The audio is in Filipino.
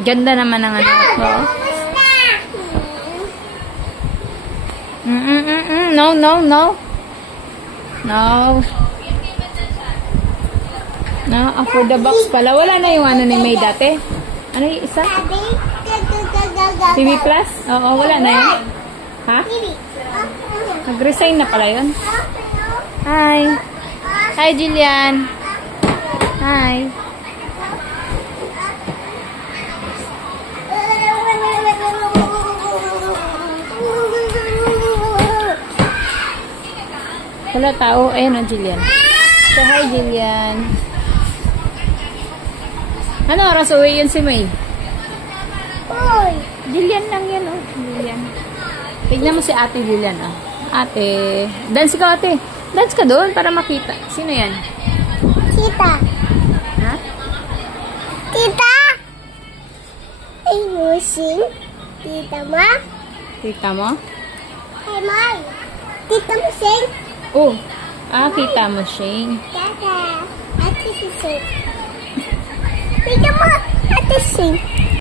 Ganda naman ng ano ko. No, no, no. No. No, for the box pala. Wala na yung ano ni May dati. Ano yung isa? TV Plus? Oo, wala na yun. Ha? Nag-resign na pala yun. Hi. Hi, Jillian. Hi. Wala tao. Ayun o, Jillian. So, hi, Jillian. Ano oras uwi yun si May? Jillian lang yan, oh. Jillian. Tignan mo si ate Jillian, oh. Ate. Dance ka, ate. Dance ka doon para makita. Sino yan? Tita. Ha? Tita. Are you sing? Tita Ma? Tita mo? Hey, Mai. Tita mo sing? Oh. Kita mo, Shane. Tata. Ate sing. Tita mo. Ate sing.